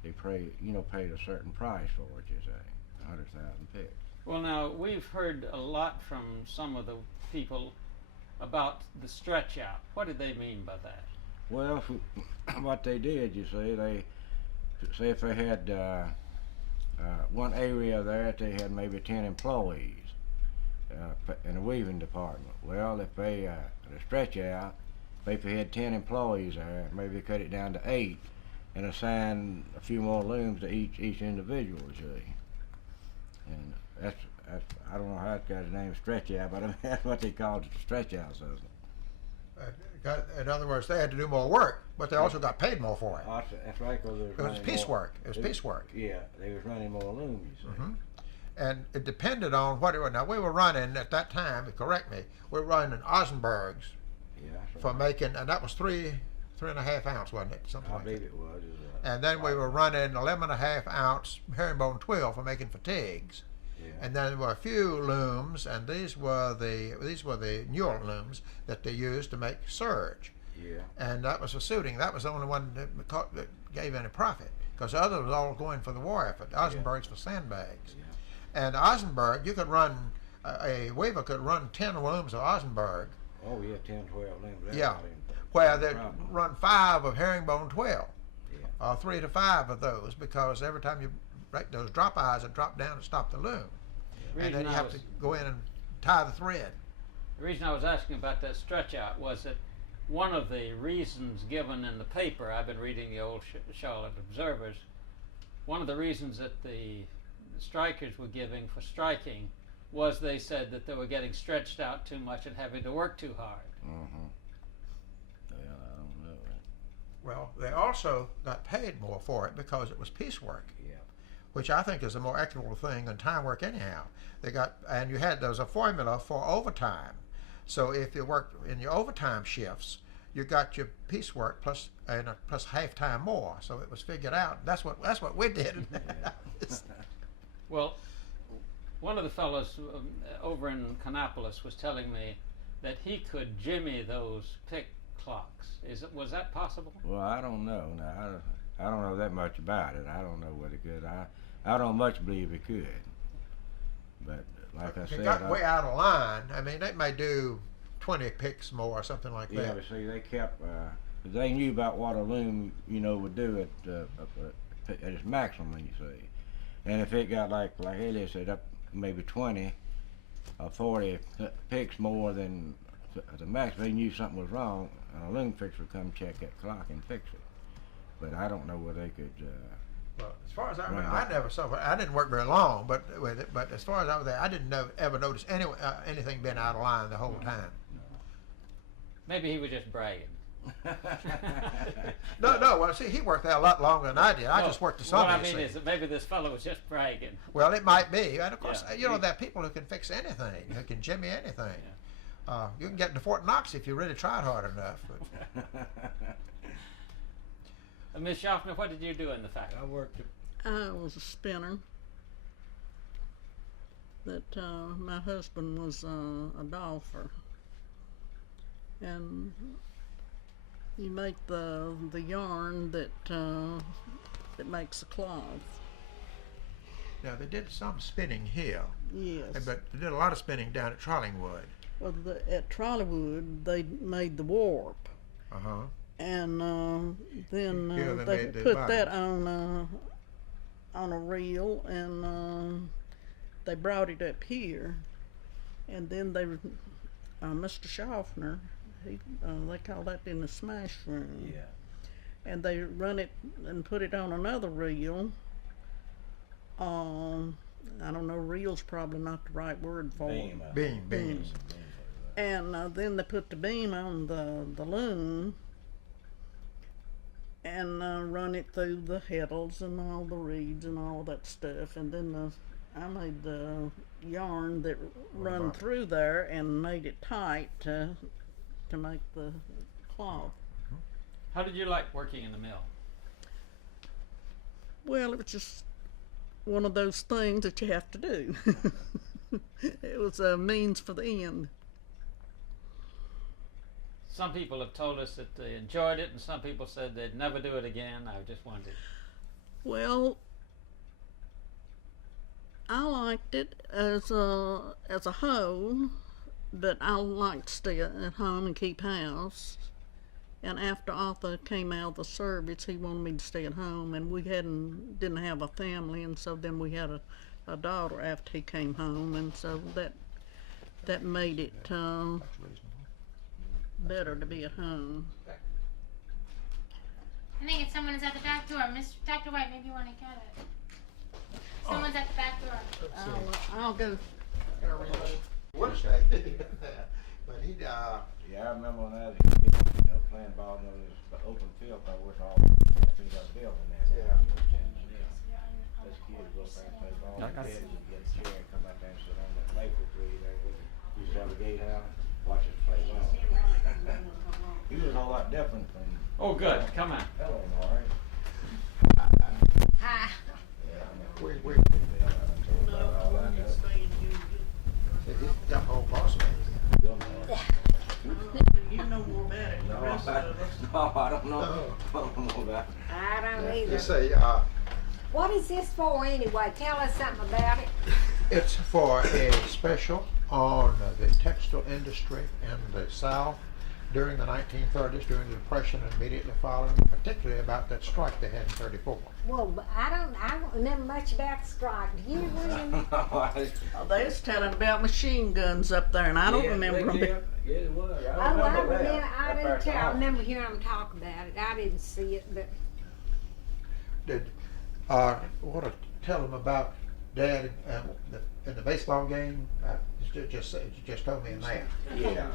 They paid a certain price for it, you say, 100,000 picks. Well, now, we've heard a lot from some of the people about the stretch out. What did they mean by that? Well, what they did, you see, they say if they had one area there, they had maybe 10 employees in the weaving department. Well, if they the stretch out, if they had 10 employees there, maybe cut it down to 8 and assign a few more looms to each individual, you see. And that's I don't know how it got its name, stretch out, but that's what they called it, the stretch out system. In other words, they had to do more work, but they also got paid more for it. That's right, because It was piecework. It was piecework. Yeah, they was running more looms, you see. And it depended on what it was. Now, we were running, at that time, correct me, we were running Ossenbergs Yeah, that's for right. making, and that was 3.5 ounce, wasn't it? Something I like believe that. it was. And then we were running 11.5 ounce herringbone twill for making fatigues. Yeah. And then there were a few looms, and these were the Newell looms that they used to make serge. Yeah. And that was for suiting. That was the only one that gave any profit, because the other was all going for the war effort. Ossenbergs for sandbags. Yeah. And Ossenberg, you could run, a weaver could run 10 looms of Ossenberg, Oh yeah, 10, 12 looms. That's Yeah. not even- where they'd problem. run 5 of herringbone 12, Yeah. 3 to 5 of those, because every time you break those drop eyes, it drop down and stop the loom. And then you have to go in and tie the thread. The reason I was asking about that stretch out was that one of the reasons given in the paper, I've been reading the old Charlotte Observers, one of the reasons that the strikers were giving for striking was they said that they were getting stretched out too much and having to work too hard. Mm-hmm. Well, I don't know. Well, they also got paid more for it because it was piecework. Yeah. Which I think is a more equitable thing than time work anyhow. And there was a formula for overtime. So if you worked in your overtime shifts, you got your piecework plus half time more. So it was figured out. That's what we did. Well, one of the fellows over in Canopolis was telling me that he could jimmy those pick clocks. Was that possible? Well, I don't know. Now, I don't know that much about it. I don't know what it could. I don't much believe it could. But like I said, it got way out of line. I mean, they may do 20 picks more or something like yeah, that. but see, they kept. They knew about what a loom, would do at its maximum. You see, and if it got like Elliott said, up maybe 20 or 40 picks more than the max, they knew something was wrong, and a loom fixer would come check that clock and fix it. But I don't know whether they could. Well, as far as I remember, I never saw it. I didn't work very long, but with it. But as far as I was there, I didn't ever notice anything being out of line the whole time. Maybe he was just bragging. No. Well, see, he worked there a lot longer than I did. I just worked the summer. What I mean is that maybe this fellow was just bragging. Well, it might be, and of course, Yeah. there are people who can fix anything, who can jimmy anything. Yeah. You can get into Fort Knox if you really tried hard enough. Miss Schafner, what did you do in the factory? I was a spinner. That my husband was a dolpher, and you make the yarn that makes the cloth. Now they did some spinning here. Yes. But they did a lot of spinning down at Trollingwood. Well, at Trolleywood they made the warp. Uh huh. And then they they put that on a reel, and they brought it up here, and then Mr. Schafner, they call that in the smash room. Yeah. And they run it and put it on another reel. I don't know, reel's probably not the right word for it. Beam. And then they put the beam on the loom and run it through the heddles and all the reeds and all that stuff. And then I made the yarn that run through there and made it tight to make the cloth. How did you like working in the mill? Well, it was just one of those things that you have to do. It was a means for the end. Some people have told us that they enjoyed it, and some people said they'd never do it again. I just wondered. Well, I liked it as a whole, but I liked to stay at home and keep house. And after Arthur came out of the service, he wanted me to stay at home, and we didn't have a family, and so then we had a daughter after he came home, and so that made it better to be at home. I think someone is at the back door. Dr. White, maybe you want to get it. Someone's at the back door. I'll go. What is that? But he Yeah, I remember when I was a kid, playing ball in this open field. I was all through that building there. Yeah. Us kids go up there and play ball. Okay. Kids would get a chair and come out there and sit on that maple tree there. We used to have a gatehouse, watch us play ball. He was a whole lot different from. Oh, good. Come on. Hello, Maury. Hi. Yeah, I we No, got whole boss man. you know more about it than the rest of us. No, I don't know. I don't know about it. I don't either. You say What is this for anyway? Tell us something about it. it's for a special on the textile industry in the South during the 1930s, during the Depression and immediately following, particularly about that strike they had in '34. Well, I don't remember much about the strike. Do you remember? They was telling about machine guns up there, and I don't remember them. Yeah, it was. Oh, I remember. I remember hearing them talk about it. I didn't see it, but Did want to tell them about Dad in the baseball game? You just told me in that. Yeah.